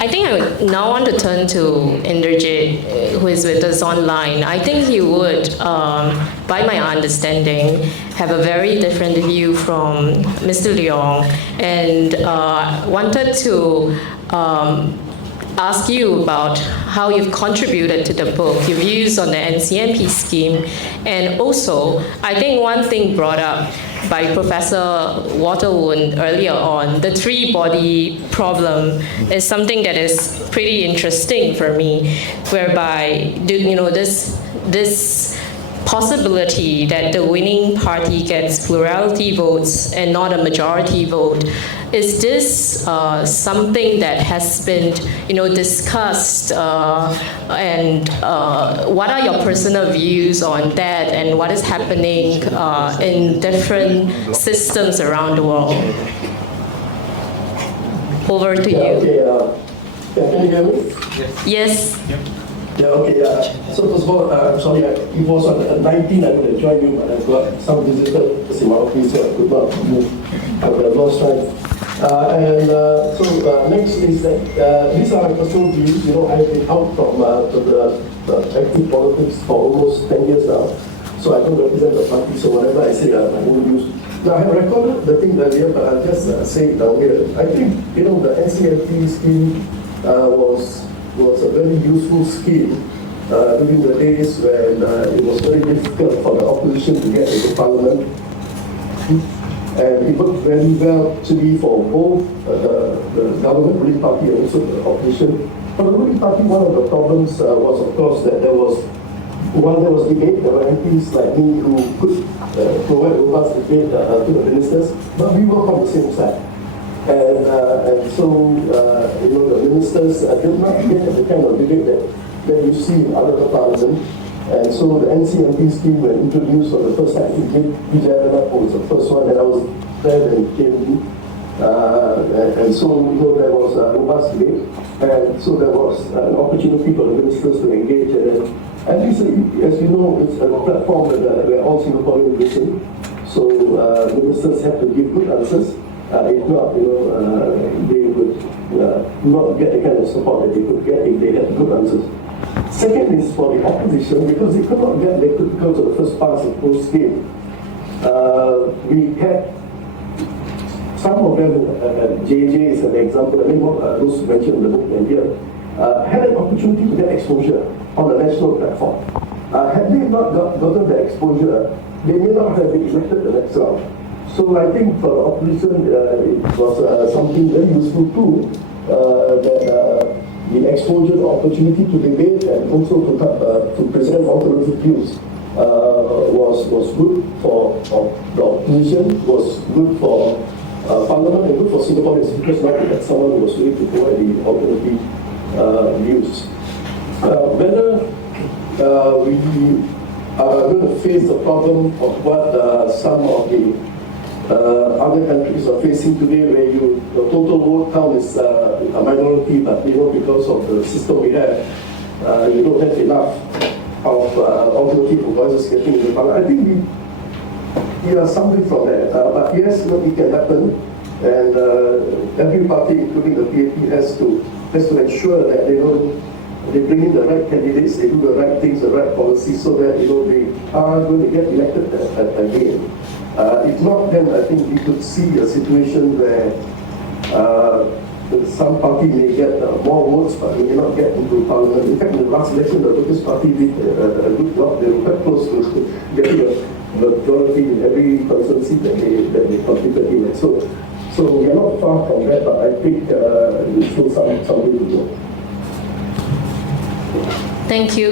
I think I would now want to turn to Inderjeet, who is with us online. I think he would, by my understanding, have a very different view from Mr. Leong, and wanted to ask you about how you've contributed to the book, your views on the NCMP scheme, and also, I think one thing brought up by Professor Waterwood earlier on, the three-body problem is something that is pretty interesting for me, whereby this possibility that the winning party gets plurality votes and not a majority vote. Is this something that has been, discussed, and what are your personal views on that, and what is happening in different systems around the world? Over to you. Okay, can you hear me? Yes. Yeah, okay. So first of all, I'm sorry, it was on 19 I would have joined you, but I've got some visitors in my office, so I could not move. I would have lost time. So next is that these are my personal views. I've been out from the active politics for almost 10 years now, so I don't represent the party, so whatever I say are my own views. Now, I have recorded the thing earlier, but I'll just say it down here. I think, the NCMP scheme was a very useful scheme during the days when it was very difficult for the opposition to get into parliament. And it worked very well actually for both the government ruling party and also the opposition. For the ruling party, one of the problems was, of course, that there was debate. There were MPs like me who could provide robust debate to the ministers, but we work on the same side. And so, the ministers did not get the kind of debate that you see in other parliaments. And so the NCMP scheme was introduced for the first time. Yee Jenn Jong was the first one, and I was there when it came in. And so, there was a robust debate. And so there was an opportunity for the ministers to engage. And at least, as you know, it's a platform where all Singaporeans listen. So ministers have to give good answers. If not, they would not get the kind of support that they could get if they had good answers. Second is for the opposition, because they could not get elected because of the first past and post scheme. We had some of them, JJ is an example, I mean, those mentioned in the book and here, had an opportunity to get exposure on the national platform. Had they not gotten the exposure, they may not have been elected the next round. So I think for the opposition, it was something very useful too, that the exposure, the opportunity to debate and also to present alternative views was good for the opposition, was good for Parliament and good for Singaporeans, because now we had someone who was willing to provide the alternative views. Whether we are going to face the problem of what some of the other countries are facing today, where the total vote count is a minority, but because of the system we have, you don't have enough of alternative voices getting in the parliament. I think we are suffering from that. But yes, it can happen, and every party, including the PAP, has to ensure that they bring in the right candidates, they do the right things, the right policies, so that they are going to get elected again. If not, then I think we could see a situation where some party may get more votes, but they may not get into parliament. In fact, in the last election, the Loke party did a good job. They were quite close to getting a majority in every constituency that they competed in. So we are not far from that, but I think there's still some way to go. Thank you.